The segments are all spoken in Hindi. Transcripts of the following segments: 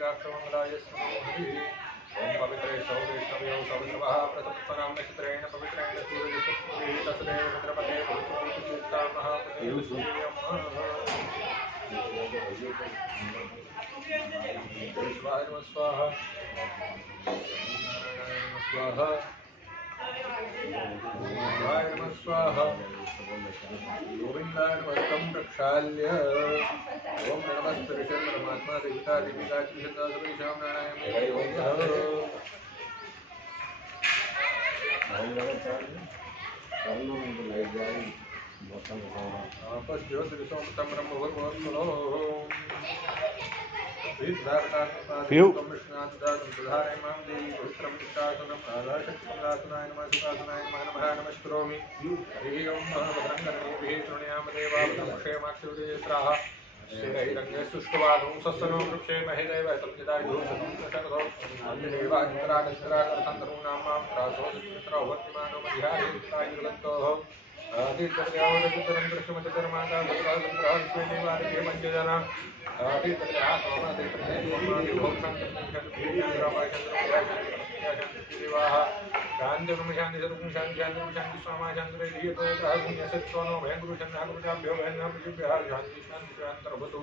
श्रीराष्ट्रमंगलाय ओम पवित्रे सौरेष्णव्यौ सवित्रवः प्रथमस्वनां नक्षत्रेण पवित्रेण सूर्यशक्तिः तस्देव भद्रपते भूतचित्ता महापतिर्यं शिवाय नमः स्वाहा स्वाहा शिवाय नमः स्वाहा गोविन्दाय नमस्तं प्रक्षाल्य ओम नमस्ते परमात्मा देवता देविका त्रिशता सर्वेषां नारायण आपस ज्योतिषोमृतं ब्रह्मभूर्भुवस्सुनो नमस्करोमि हरि ओम भद्रं कर्णेभिः शृणुयामदेवाक्षेमाक्षुरेत्राः श्रीरङ्गस्तुष्टवादं सस्सनो वृक्षे महेदेव संहितायुधो अन्यदेवान्तरागस्तरागर्थन्तरूणां मां प्रासो चित्रवत्तिमानो मध्यायुर्गन्तोः तीर्थयावदुतरं दृश्यमतिधर्मादा भद्रासन्द्रः विश्वेदेवार्ये पञ्चजना तीर्थयाः शांति शांति सर्वं शांति शांति शांति स्वामा शांति धीयतो सत्सोनो भयंगुरु शन्नागुरुभ्यो भयंगुरुभ्यः शांति शांति शांतर्भवतु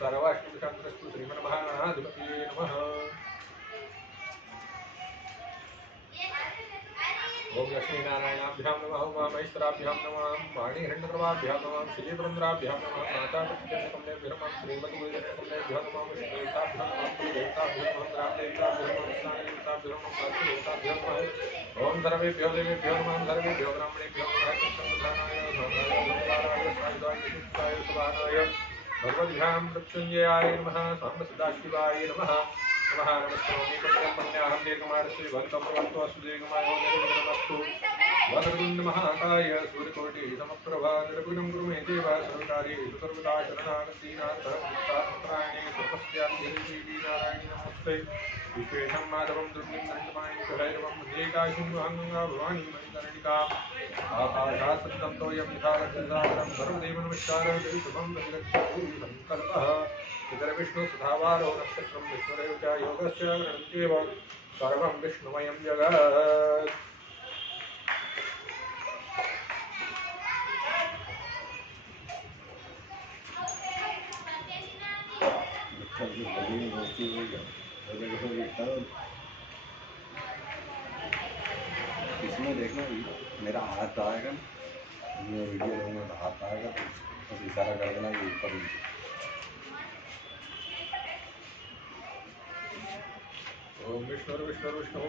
सर्वाष्टु शांतरस्तु श्रीमन्महाधिपतये नमः। ओम लक्ष्मीनारायणाभ्यां नमः उमामहेश्वराभ्यां नमः वाणीहिरण्यप्रभाभ्यां नमः श्रीपुरन्द्राभ्यां नमः माता कमलेभ्यो नमः श्रीमद्गुरुदेवकमलेभ्यो नमः देवताभ्यो नमः देवताभ्यो नमः रामदेवताभ्यो नमः स्नानदेवताभ्यो नमः वासुदेवताभ्यो नमः ओम सर्वेभ्यो देवेभ्यो नमः सर्वेभ्यो ब्राह्मणेभ्यो नमः संप्रधानाय धर्माय सायुधाय सुभानाय भगवद्भ्यां मृत्युञ्जयाय नमः साम्बसदाशिवाय नमः नमः नमस्करोमि ब्रह्मण्याहं दीर्घमानस्य भक्तं प्रवक्तो सुदीर्घमायो नमस्तु वक्रतुण्ड महाकाय सूर्यकोटि समप्रभा निर्विघ्नं कुरु मे देव सर्वकार्येषु सर्वदा शरणागतिनाथरायणे सर्वस्यां देवी नारायणी नमस्ते विश्वेशं माधवं दुर्गं दण्डमायं भैरवं वन्दे गंगा भवानी मणिकर्णिका आकाशात् सत्तं तोयं यथा गच्छसागरं सर्वदेव नमस्कारः शुभं प्रतिगच्छतु संकल्पः इतर विष्णु सुधावारो नक्षत्रं विष्णुरेव च योगस्य गणन्त्येव सर्वं विष्णुमयं जगत्। इसमें देखना मेरा हाथ आएगा, मैं वीडियो लूँगा तो हाथ आएगा तो बस इशारा कर देना कि ऊपर नीचे। ओम विष्णु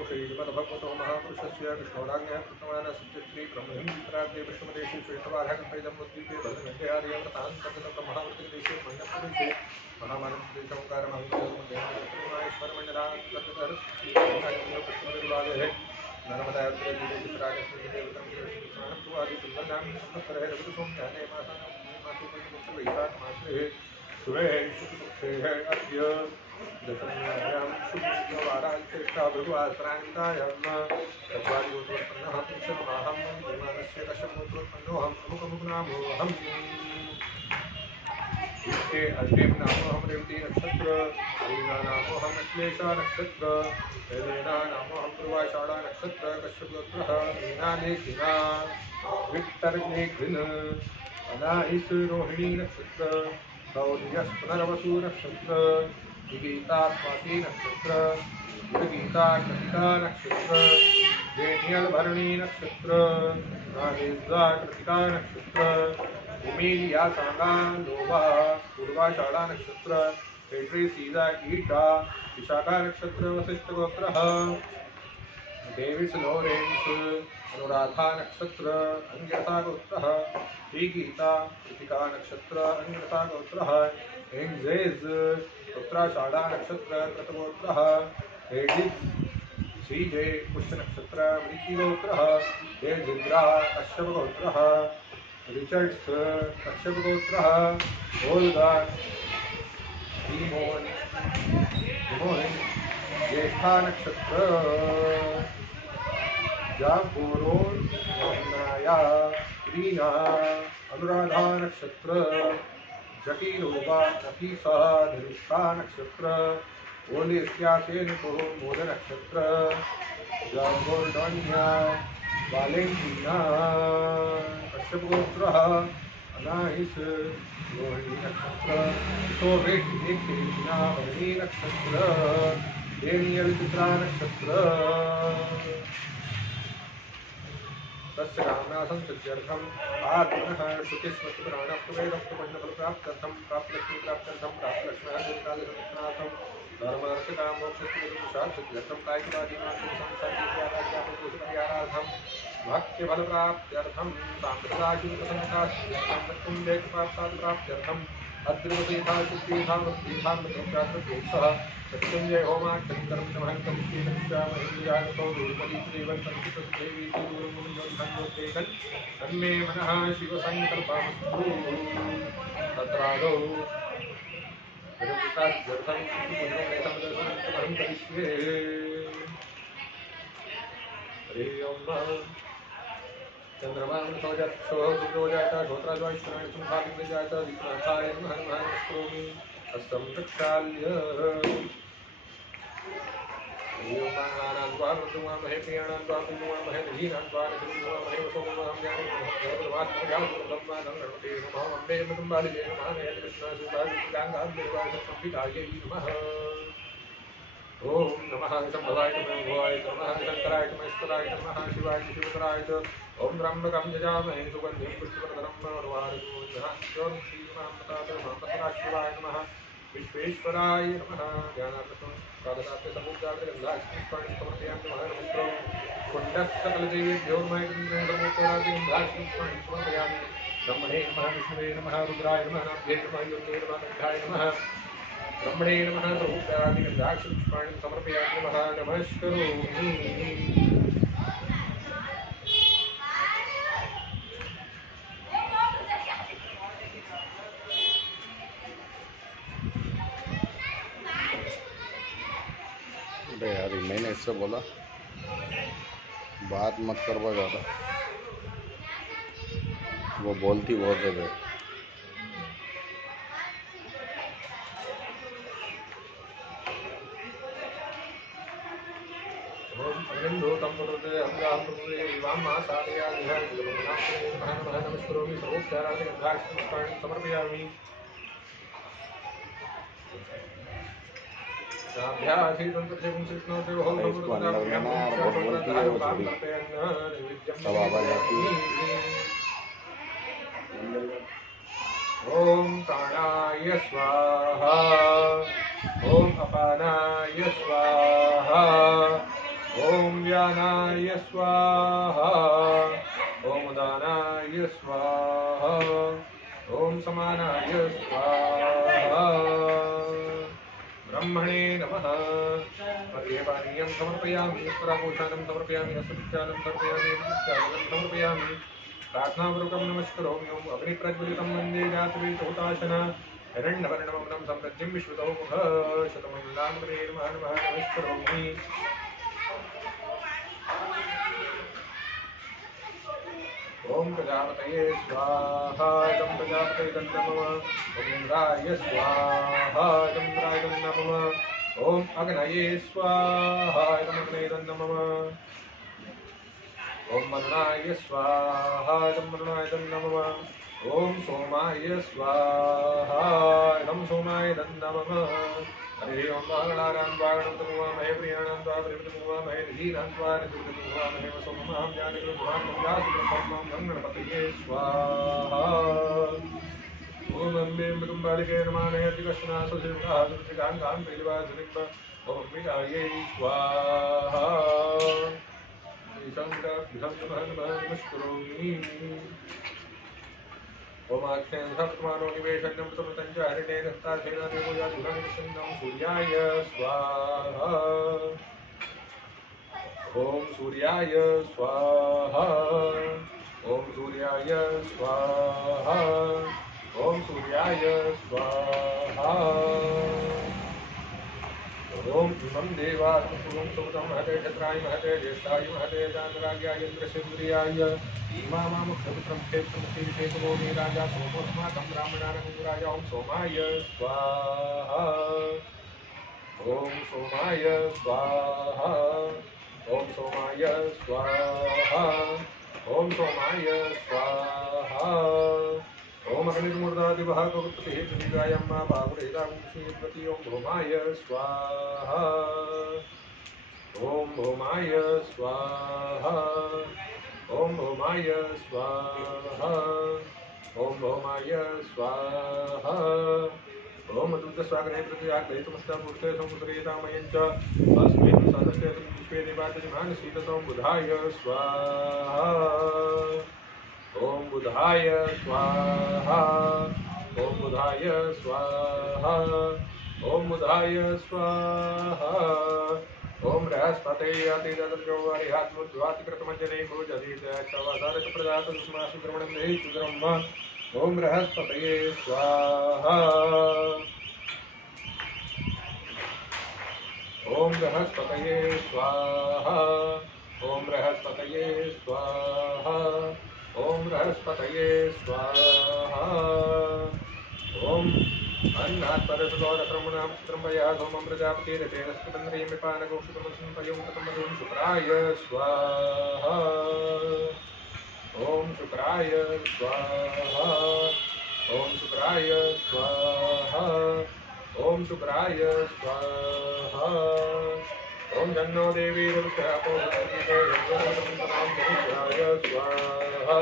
श्रीमद्भगवतो महापुरुषस्य विष्णोराज्ञः कृतवान् सत्यश्री ब्रह्महिन्द्राज्ञे विष्णुदेशे श्वेतवार्हकल्पैदं मुद्दिते भद्रघण्टे आर्यव्रतान् सततं महावृत्तिदेशे मण्डप्रदेशे महामानसदेशं नर्मदायात्रे शुभे अद्य दशम्यां शुक्रवाराश्रेष्ठा भृगुवासरान्तायां चत्वारियोत्पन्नः पुरुषमाहं विमानस्य कश्यपोत्पन्नोऽहं प्रमुखमुखनामोऽहम् इसके अष्टेम नामोऽहं रेवती नक्षत्र हरिणा नामोऽहं अश्लेषा नक्षत्र शैलेना नामोऽहं पूर्वाषाढा नक्षत्र कश्यपगोत्रः मीनालेखिना विक्टर्लेखिन अनाहिस रोहिणी नक्षत्र सौर्यस् पुनर्वसु नक्षत्र विगीता स्वाति नक्षत्र विगीता कृतिका नक्षत्र वेणियल भरणी नक्षत्र नागेश्वा कृतिका नक्षत्र उमेलिया सांगा लोभा पूर्वाषाढ़ा नक्षत्र पेट्री सीधा ईटा विशाखा नक्षत्र वशिष्ठ गोत्र डेविस लॉरेंस अनुराधा नक्षत्र अंगिरसा गोत्र गीता कृतिका नक्षत्र अंगिरसा गोत्र एंजेज उत्तराषाढ़ा नक्षत्र कृतगोत्र एडिस श्रीजे पुष्य नक्षत्र वृषि गोत्र जिद्रा कश्यप गोत्र रिचर्ड्स कश्यप गोत्र ओल्गा ज्येष्ठा नक्षत्र जागोरो नाया रीना अनुराधा नक्षत्र जटिलोबा नफीसा धरिष्ठा नक्षत्र ओलिस्यासेन पुरो मूल नक्षत्र जागोर्डन्या वालेंटीना कश्यप गोत्र अनाहिस रोहिणी नक्षत्र सोवेटी केशिना भरणी नक्षत्र देनियल चित्रा नक्षत्र तस्य कामनासं सिद्ध्यर्थम् आत्मनः श्रुतिस्मृतिपुराणप्तवेदप्तमण्डफलप्राप्त्यर्थं प्राप्तलक्ष्मीप्राप्त्यर्थं प्राप्तलक्ष्म्याः दुर्गादिसंस्थानार्थं धर्मार्थकामोक्षसिद्ध्यर्थं कायिकवादीनाथं भक्त्यफलप्राप्त्यर्थं साम्प्रदायिकसंस्थार्थं मृत्युञ्जयकृपाप्सादप्राप्त्यर्थम् अद्रिवतीर्थाचित्तीर्थामतीर्थामृतोक्षात्रतीर्थः सत्यञ्जय होमाख्यं महं करिष्येतस्यामहिन्द्रागतो दुर्मदीपदेवं संस्कृतदेवी दूरमुनियोद्धन्योद्वेगन् तन्मे मनः शिवसङ्कल्पमस्तु तत्रादौ विरक्ताद्यर्थं पुण्यमेतमदर्शनं करिष्ये हरि ओम् चंद्रमा सोजात श्रोत्राद्वाइश्वराय सुखादिजात विप्राथाय नमः नमस्करोमि हस्तं प्रक्षाल्य योगानां द्वामहे प्रियाणां द्वामहे दधीनां द्वामहे वसोमहं ज्ञानमात्मजातुर्ब्रह्माणं नमः वन्दे मदम्बालिजे नमः नयनकृष्णासुतादिगाङ्गाम्बेवासंविदायै नमः ओम नमः शंभवाय नमः भवाय नमः शंकराय नमः ईश्वराय नमः शिवाय शिवतराय ओम त्र्यंबकं यजामहे सुगन्धिं पुष्टिवर्धनं नमः शिवाय नमः विश्वेश्वराय नमः ज्ञानार्थं कागदार्थे समुद्रार्थे समर्पयामि नमः कुण्डस्थकलदेवेभ्यो समर्पयामि ब्रह्मणे नमः विष्णुवे नमः रुद्राय नमः नाभ्ये नमः योगे नमः कंठाय नमः ब्रह्मणे नमः सर्वोपचारादिगन्धाक्षपुष्पाणि समर्पयामि नमः नमस्करोमि अरे यार मैंने इससे बोला बात मत करवा ज़्यादा, वो बोलती बहुत है। समर्पयामि ओम प्राणाय स्वाहा ओम अपानाय स्वाहा ओम व्यानाय स्वाहा ओम उदानाय स्वाहा ओम समानाय स्वाहा ब्रह्मणे नमः मध्यपानीयं समर्पयामि उत्तरापोषाणं समर्पयामि हस्तपुष्टानं समर्पयामि पुष्टानं समर्पयामि प्रार्थनापूर्वकं नमस्करोमि ओम अग्निप्रज्वलितं वन्दे जातवेदहुताशन हिरण्यवर्णमग्नं सम्प्रज्ञं विश्वतो मुख शतमङ्गलाङ्गरे नमः नमस्करोमि ओम प्रजापतये स्वाहा इदं प्रजापतये नमः ओम इंद्राय स्वाहा इदं इंद्राय नमः ओम अग्नये स्वाहा इदं अग्नये नमः ओम वरुणाय स्वाहा इदं वरुणाय नमः ओम सोमाय स्वाहा इदं सोमाय नमः हरि ओम मंगलानां द्वारणं तमुवामहे प्रियाणां द्वापरिवृतमुवामहे निधीनां द्वारिवृतमुवामहे वसोमहं ज्ञानकृष्णं गणपतये स्वाहा ओम अम्बे मृदुम्बालिके नमः नयतिकष्णा सुशिवकां प्रीतिवासनिम्ब ओम अम्बिकायै स्वाहा नमस्करोमि ओम आख्यान सप्तमानो निवेशन्यं समृतं च हरिणेन हस्तार्थेन देवो यादुरानिकृष्णं सूर्याय स्वाहा ओम सूर्याय स्वाहा ओम सूर्याय स्वाहा ओम सूर्याय स्वाहा ओम इमं देवात्मपुरुं सुमतं महते क्षत्राय महते ज्येष्ठाय महते चान्द्राज्ञाय इन्द्रसिन्द्रियाय इमामामुक्षपुत्रं क्षेत्रमुखीविषेकमो वीराजा सोमोऽस्माकं ब्राह्मणानां राजा ओम सोमाय स्वाहा ओम सोमाय स्वाहा ओम सोमाय स्वाहा ओम सोमाय स्वाहा ओम अग्निर्मूर्धादिवः भगवतिः प्रतिगायम्मा बाहुरेदांशीर्वती ओम भौमाय स्वाहा ओम भौमाय स्वाहा ओम भौमाय स्वाहा ओम भौमाय स्वाहा ओम दुर्गस्वागणे प्रत्याग्रहितमस्तापूर्ते समुद्रेतामयं च अस्मिन् सदस्य पुष्पे निवातजिमान् शीतसं बुधाय स्वाहा ओम बुधाय स्वाहा ओम बुधाय स्वाहा ओम बुधाय स्वाहा ओम बृहस्पते अतिदद्रव्यात्मद्वातिकृतमञ्जने भोजदीतवासारकप्रदातुष्मासुद्रमणं देहितुद्रह्म ओम बृहस्पतये स्वाहा ओम बृहस्पतये स्वाहा ओम बृहस्पतये स्वाहा ओम बृहस्पतये स्वाहा ओम अन्नात्परसुलोदक्रमणां चित्रम्बया सोमं प्रजापतिरतेन स्फुटन्द्रियमिपानगोक्षुतमसंपयं ततमधुं शुक्राय स्वाहा ओम शुक्राय स्वाहा ओम शुक्राय स्वाहा ओम शुक्राय स्वाहा ओम जन्नो देवी शनिश्चराय स्वाहा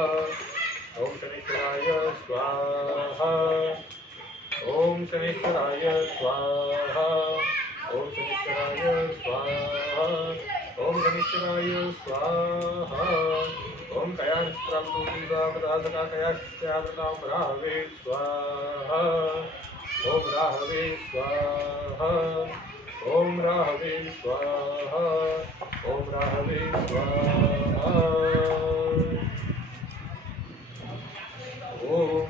ओम शनिश्चराय स्वाहा ओम शनिश्चराय स्वाहा ओम शनिश्चराय स्वाहा ओम शनिश्चराय स्वाहा ओम कयाश्रावृतासकाकयाश्चावृतां राहवे स्वाहा ओम राहवे स्वाहा ओम राहवे स्वाहा ओम राहवे स्वाहा ओम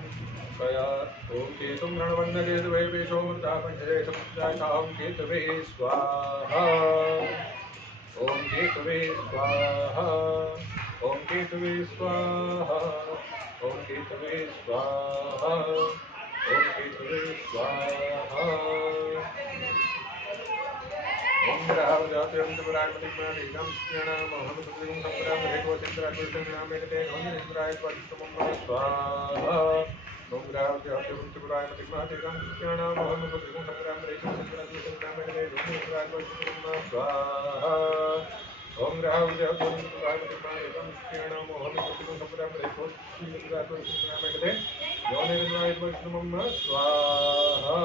कया ओम केतुं रणवन्नकेतवे पेशोमृतापञ्चजे समुद्रातां केतवे स्वाहा ओम केतवे स्वाहा ओम केतवे स्वाहा ओम केतवे स्वाहा ओम केतवे स्वाहा ओम रावजातयन्तपुराणमतिज्ञानीनां स्त्रीणामहं सुकृतिं सम्प्रामहेतोचित्रात्मसंज्ञामेकते नोन्द्रेन्द्राय त्वष्टमं स्वाहा ओम रावजातयन्तपुराणमतिज्ञानीनां स्त्रीणामहं सुकृतिं सम्प्रामहेतोचित्रात्मसंज्ञामेकते नोन्द्रेन्द्राय त्वष्टमं स्वाहा ओम रावजातयन्तपुराणमतिज्ञानीनां स्त्रीणामहं सुकृतिं सम्प्रामहेतोचित्रात्मसंज्ञामेकते नोन्द्रेन्द्राय त्वष्टमं स्वाहा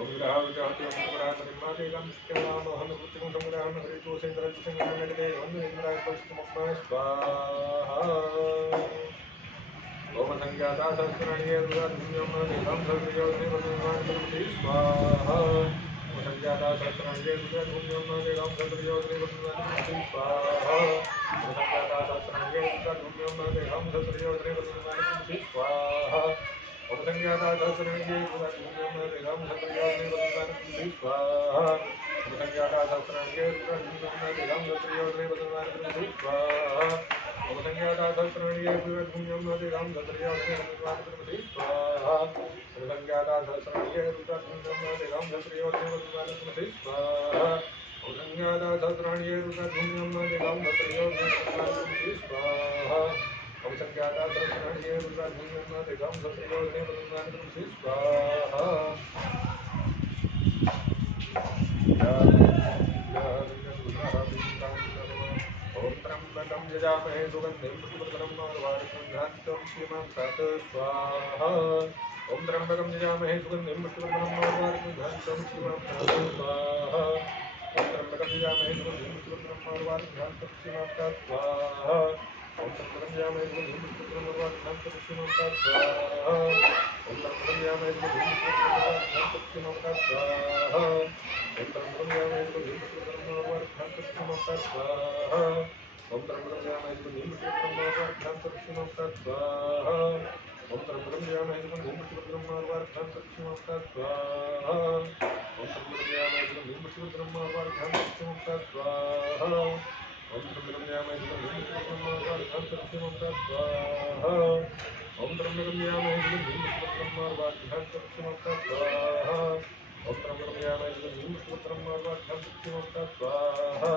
ओम रावजातयं पुराणपतिमातेकं स्त्रीणामहं सुकृतिं सम्प्रामहेतोचित्रात्मसंज्ञामेकते नोन्द्रेन्द्राय त्वष्टमं स्वाहा ओम संज्ञाता सहस्राण्ये रुद्रधुम्यं देवं सर्वयोधने स्वाहा ओम संज्ञाता सहस्राण्ये रुद्रधुम्यं देवं सर्वयोधने स्वाहा ओम संज्ञाता सहस्राण्ये रुद्रधुम्यं देवं सर्वयोधने स्वाहा ओम संज्ञाता सहस्राण्ये रुद्रधुम्यं देवं सर्वयोधने स्वाहा ओम संज्ञाता सहस्राण्ये रुद्रधुम्यं देवं सर्वयोधने स्वाहा ओम संज्ञाता सहस्राण्ये रुद्रधुम्यं देवं सर्वयोधने स्वाहा ओम संज्ञाता सहस्राण्ये रुद्रधुम्यं देवं सर्वयोधने स्वाहा ओम संज्ञाता सहस्राण्ये रुद्रधुम्यं देवं सर्वयोधने स्वाहा ओम संज्ञाता सहस्राण्ये रुद्रधुम्यं देवं सर्वयोधने स्वाहा ओम त्र्यंबकं यजामहे सुगन्धिं पुष्टिवर्धनं उर्वारुकं श्रीमां सात स्वाहा ओम त्र्यंबकं यजामहे सुगन्धिं पुष्टिवर्धनं उर्वारुकं श्रीमां सात स्वाहा ओम त्र्यंबकं यजामहे सुगन्धिं पुष्टिवर्धनं उर्वारुकं श्रीमां सात स्वाहा ओम त्र्यंबकं यजामहे सुगन्धिं पुष्टिवर्धनं उर्वारुकं श्रीमां सात स्वाहा ओम त्र्यंबकं यजामहे सुगन्धिं पुष्टिवर्धनं श्रीमां सात स्वाहा ओम त्र्यंबकं यजामहे सुगन्धिं पुष्टिवर्धनं उर्वारुकं श्रीमां सात स्वाहा ओम त्र्यंबकं यजामहे सुगन्धिं पुष्टिवर्धनं उर्वारुकं श्रीमां सात स्वाहा ओम त्र्यंबकं यजामहे सुगन्धिं पुष्टिवर्धनं उर्वारुकं श्रीमां सात स्वाहा ओम त्र्यंबकं यजामहे सुगन्धिं पुष्टिवर्धनं उर्वारुकं श्रीमां सात स्वाहा ओम त्र्यंबकं यजामहे सुगन्धिं पुष्टिवर्धनम् स्वाहा ओम त्र्यंबकं यजामहे सुगन्धिं पुष्टिवर्धनम् स्वाहा ओम त्र्यंबकं यजामहे सुगन्धिं पुष्टिवर्धनम् स्वाहा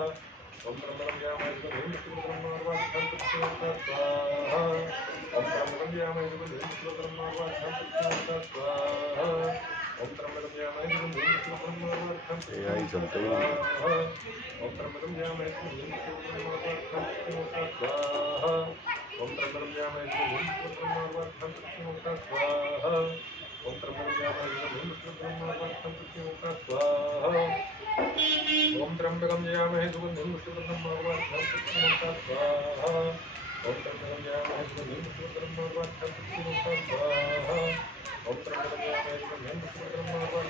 ओम त्र्यंबकं यजामहे सुगन्धिं पुष्टिवर्धनम् स्वाहा ओम त्र्यंबकं यजामहे सुगन्धिं पुष्टिवर्धनम् स्वाहा ओम त्र्यंबकं यजामहे सुगन्धिं पुष्टिवर्धनम् यही चलते ही नहीं। ओम त्र्यंबकं यजामहे सुगन्धिं पुष्टिवर्धनम् स्वाहा ओम त्र्यंबकं यजामहे सुगन्धिं पुष्टिवर्धनम् स्वाहा ओम त्र्यंबकं यजामहे सुगन्धिं पुष्टिवर्धनम् स्वाहा ओम त्र्यंबकं यजामहे सुगन्धिं पुष्टिवर्धनम् स्वाहा ओम त्र्यंबकं यजामहे सुगन्धिं पुष्टिवर्धनम् स्वाहा ओम त्र्यंबकं यजामहे सुगन्धिं पुष्टिवर्धनम् स्वाहा ओम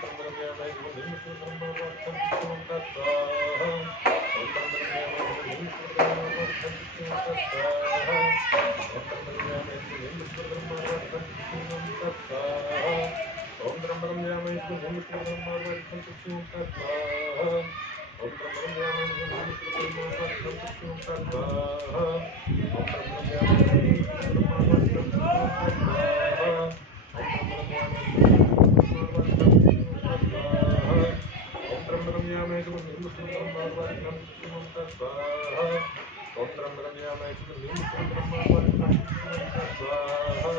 त्र्यंबकं यजामहे सुगन्धिं पुष्टिवर्धनम् स्वाहा ओम त्र्यंबकं यजामहे सुगन्धिं पुष्टिवर्धनम् स्वाहा ओम त्र्यंबकं यजामहे सुगन्धिं पुष्टिवर्धनम् स्वाहा ओम त्र्यंबकं यजामहे सुगन्धिं पुष्टिवर्धनम् स्वाहा ओम त्र्यंबकं यजामहे सुगन्धिं पुष्टिवर्धनम् स्वाहा ओम त्र्यंबकं यजामहे सुगन्धिं पुष्टिवर्धनम् स्वाहा ओम त्र्यंबकं यजामहे सुगन्धिं पुष्टिवर्धनम् स्वाहा ओम त्र्यंबकं यजामहे सुगन्धिं पुष्टिवर्धनम् स्वाहा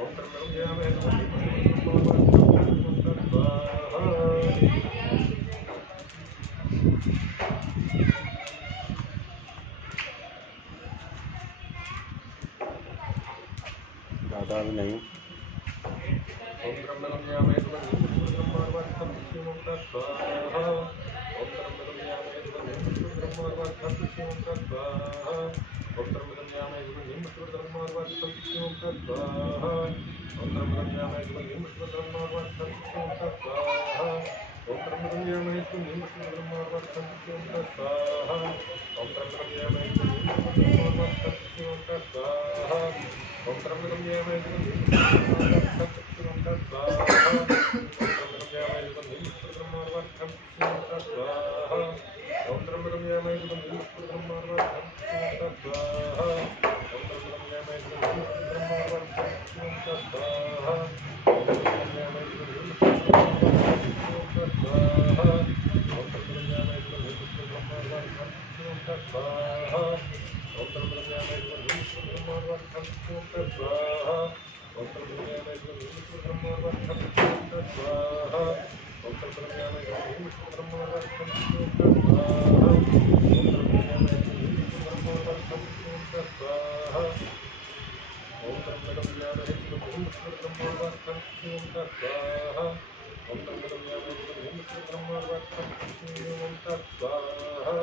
ओम त्र्यंबकं यजामहे सुगन्धिं पुष्टिवर्धनम् स्वाहा ज़्यादा भी नहीं। ओम त्र्यंबकं यजामहे सुगन्धिं पुष्टिवर्धनम् स्वाहा ओम त्र्यंबकं यजामहे सुगन्धिं पुष्टिवर्धनम् स्वाहा ओम त्र्यंबकं यजामहे सुगन्धिं पुष्टिवर्धनम् स्वाहा ओम त्र्यंबकं यजामहे सुगन्धिं पुष्टिवर्धनम् स्वाहा ओम त्र्यंबकं यजामहे सुगन्धिं पुष्टिवर्धनम् स्वाहा ओम त्र्यंबकं यजामहे सुगन्धिं पुष्टिवर्धनम् स्वाहा ओम त्र्यंबकं यजामहे सुगन्धिं पुष्टिवर्धनम् स्वाहा ओम त्र्यंबकं यजामहे सुगन्धिं पुष्टिवर्धनम् स्वाहा ओम त्र्यंबकं यजामहे सुगन्धिं पुष्टिवर्धनम् स्वाहा ओम त्र्यंबकं यजामहे सुगन्धिं पुष्टिवर्धनम् स्वाहा ओम त्र्यंबकं यजामहे सुगन्धिं पुष्टिवर्धनम् स्वाहा ओम त्र्यंबकं यजामहे सुगन्धिं पुष्टिवर्धनम् स्वाहा ओम त्र्यंबकं यजामहे सुगन्धिं पुष्टिवर्धनम् स्वाहा ओम त्र्यंबकं यजामहे सुगन्धिं पुष्टिवर्धनम् स्वाहा ओम त्र्यंबकं यजामहे सुगन्धिं पुष्टिवर्धनम् स्वाहा ओम त्र्यंबकं यजामहे सुगन्धिं पुष्टिवर्धनम् स्वाहा ओम त्र्यंबकं यजामहे सुगन्धिं पुष्टिवर्धनम् स्वाहा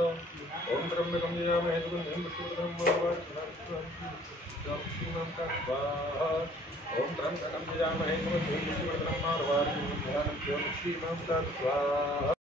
ओम त्र्यंबकं यजामहे सुगन्धिं पुष्टिवर्धनम् स्वाहा ओम त्र्यंबकं यजामहे सुगन्धिं पुष्टिवर्धनम् स्वाहा ओम त्र्यंबकं यजामहे सुगन्धिं पुष्टिवर्धनम् स्वाहा